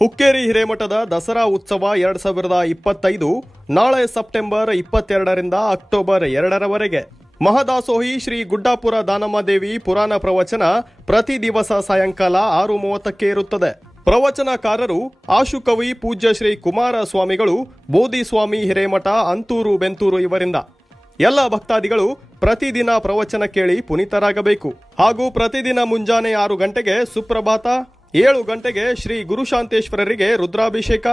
ಹುಕ್ಕೇರಿ ಹಿರೇಮಠದ ದಸರಾ ಉತ್ಸವ 2025 ನಾಳೆ ಸೆಪ್ಟೆಂಬರ್ 22ರಿಂದ ಅಕ್ಟೋಬರ್ 2ರವರೆಗೆ. ಮಹದಾಸೋಹಿ ಶ್ರೀ ಗುಡ್ಡಾಪುರ ದಾನಮ್ಮದೇವಿ ಪುರಾಣ ಪ್ರವಚನ ಪ್ರತಿ ದಿವಸ ಸಾಯಂಕಾಲ 6:30ಕ್ಕೆ ಇರುತ್ತದೆ. ಪ್ರವಚನಕಾರರು ಆಶುಕವಿ ಪೂಜ್ಯ ಶ್ರೀ ಕುಮಾರ ಸ್ವಾಮಿಗಳು, ಬೋಧಿಸ್ವಾಮಿ ಹಿರೇಮಠ ಅಂತೂರು ಬೆಂತೂರು ಇವರಿಂದ. ಎಲ್ಲ ಭಕ್ತಾದಿಗಳು ಪ್ರತಿದಿನ ಪ್ರವಚನ ಕೇಳಿ ಪುನೀತರಾಗಬೇಕು. ಹಾಗೂ ಪ್ರತಿದಿನ ಮುಂಜಾನೆ 6 ಗಂಟೆಗೆ ಸುಪ್ರಭಾತ, 7 ಗಂಟೆಗೆ ಶ್ರೀ ಗುರುಶಾಂತೇಶ್ವರರಿಗೆ ರುದ್ರಾಭಿಷೇಕ,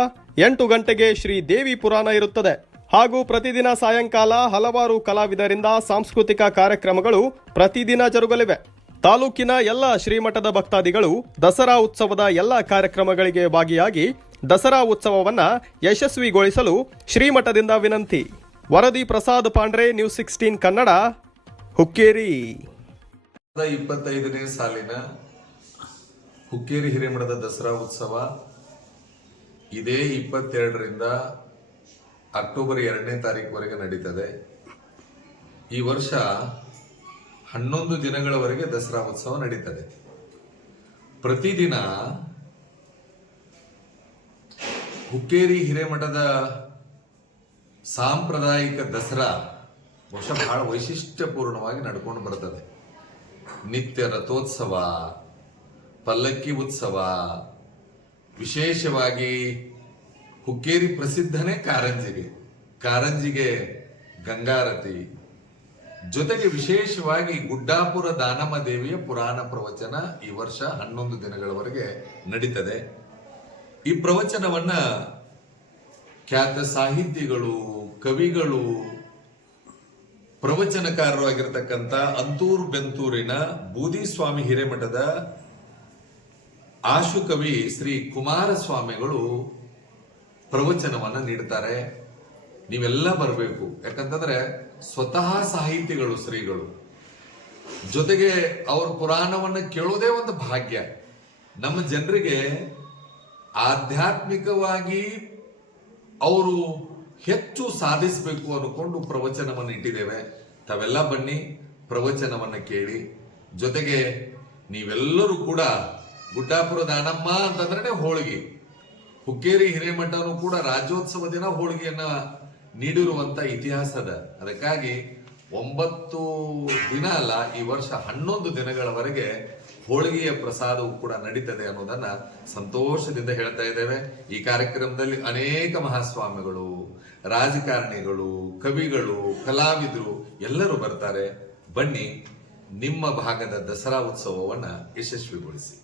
8 ಗಂಟೆಗೆ ಶ್ರೀ ದೇವಿ ಪುರಾಣ ಇರುತ್ತದೆ. ಹಾಗೂ ಪ್ರತಿದಿನ ಸಾಯಂಕಾಲ ಹಲವಾರು ಕಲಾವಿದರಿಂದ ಸಾಂಸ್ಕೃತಿಕ ಕಾರ್ಯಕ್ರಮಗಳು ಪ್ರತಿದಿನ ಜರುಗಲಿವೆ. ತಾಲೂಕಿನ ಎಲ್ಲ ಶ್ರೀಮಠದ ಭಕ್ತಾದಿಗಳು ದಸರಾ ಉತ್ಸವದ ಎಲ್ಲ ಕಾರ್ಯಕ್ರಮಗಳಿಗೆ ಭಾಗಿಯಾಗಿ ದಸರಾ ಉತ್ಸವವನ್ನ ಯಶಸ್ವಿಗೊಳಿಸಲು ಶ್ರೀಮಠದಿಂದ ವಿನಂತಿ. ವರದಿ ಪ್ರಸಾದ್ ಪಾಂಡ್ರೆ, ನ್ಯೂಸ್ 16 ಕನ್ನಡ, ಹುಕ್ಕೇರಿ. 25ನೇ ಸಾಲಿನ ಹುಕ್ಕೇರಿ ಹಿರೇಮಠದ ದಸರಾ ಉತ್ಸವ ಇದೇ 22ರಿಂದ ಅಕ್ಟೋಬರ್ 2ನೇ ತಾರೀಕುವರೆಗೆ ನಡೀತದೆ. ಈ ವರ್ಷ 11 ದಿನಗಳವರೆಗೆ ದಸರಾ ಉತ್ಸವ ನಡೀತದೆ. ಪ್ರತಿದಿನ ಹುಕ್ಕೇರಿ ಹಿರೇಮಠದ ಸಾಂಪ್ರದಾಯಿಕ ದಸರಾ ಬಹುಶಃ ಬಹಳ ವೈಶಿಷ್ಟ್ಯಪೂರ್ಣವಾಗಿ ನಡ್ಕೊಂಡು ಬರ್ತದೆ. ನಿತ್ಯ ರಥೋತ್ಸವ, ಪಲ್ಲಕ್ಕಿ ಉತ್ಸವ, ವಿಶೇಷವಾಗಿ ಹುಕ್ಕೇರಿ ಪ್ರಸಿದ್ಧನೇ ಕಾರಂಜಿಗೆ ಗಂಗಾರತಿ, ಜೊತೆಗೆ ವಿಶೇಷವಾಗಿ ಗುಡ್ಡಾಪುರ ದಾನಮ್ಮ ದೇವಿಯ ಪುರಾಣ ಪ್ರವಚನ ಈ ವರ್ಷ 11 ದಿನಗಳವರೆಗೆ ನಡೀತದೆ. ಈ ಪ್ರವಚನವನ್ನ ಖ್ಯಾತ ಸಾಹಿತಿಗಳು, ಕವಿಗಳು, ಪ್ರವಚನಕಾರರು ಆಗಿರತಕ್ಕಂಥ ಅಂತೂರು ಬೆಂತೂರಿನ ಬೋಧಿಸ್ವಾಮಿ ಹಿರೇಮಠದ ಆಶುಕವಿ ಶ್ರೀ ಕುಮಾರ ಸ್ವಾಮಿಗಳು ಪ್ರವಚನವನ್ನ ನೀಡುತ್ತಾರೆ. ನೀವೆಲ್ಲ ಬರಬೇಕು. ಯಾಕಂತಂದ್ರೆ ಸ್ವತಃ ಸಾಹಿತಿಗಳು ಶ್ರೀಗಳು, ಜೊತೆಗೆ ಅವ್ರ ಪುರಾಣವನ್ನ ಕೇಳೋದೇ ಒಂದು ಭಾಗ್ಯ. ನಮ್ಮ ಜನರಿಗೆ ಆಧ್ಯಾತ್ಮಿಕವಾಗಿ ಅವರು ಹೆಚ್ಚು ಸಾಧಿಸಬೇಕು ಅನ್ಕೊಂಡು ಪ್ರವಚನವನ್ನು ಇಟ್ಟಿದ್ದೇವೆ. ತಾವೆಲ್ಲ ಬನ್ನಿ, ಪ್ರವಚನವನ್ನ ಕೇಳಿ. ಜೊತೆಗೆ ನೀವೆಲ್ಲರೂ ಕೂಡ ಗುಡ್ಡಾಪುರ ದಾನಮ್ಮ ಅಂತಂದ್ರೆ ಹೋಳಿಗೆ, ಹುಕ್ಕೇರಿ ಹಿರೇಮಠನು ಕೂಡ ರಾಜ್ಯೋತ್ಸವ ದಿನ ಹೋಳಿಗೆಯನ್ನ ನೀಡಿರುವಂತ ಇತಿಹಾಸದ. ಅದಕ್ಕಾಗಿ 9 ದಿನ ಅಲ್ಲ, ಈ ವರ್ಷ 11 ದಿನಗಳವರೆಗೆ ಹೋಳಿಗೆಯ ಪ್ರಸಾದವು ಕೂಡ ನಡೀತದೆ ಅನ್ನೋದನ್ನ ಸಂತೋಷದಿಂದ ಹೇಳ್ತಾ ಇದ್ದೇವೆ. ಈ ಕಾರ್ಯಕ್ರಮದಲ್ಲಿ ಅನೇಕ ಮಹಾಸ್ವಾಮಿಗಳು, ರಾಜಕಾರಣಿಗಳು, ಕವಿಗಳು, ಕಲಾವಿದರು ಎಲ್ಲರೂ ಬರ್ತಾರೆ. ಬನ್ನಿ, ನಿಮ್ಮ ಭಾಗದ ದಸರಾ ಉತ್ಸವವನ್ನ ಯಶಸ್ವಿಗೊಳಿಸಿ.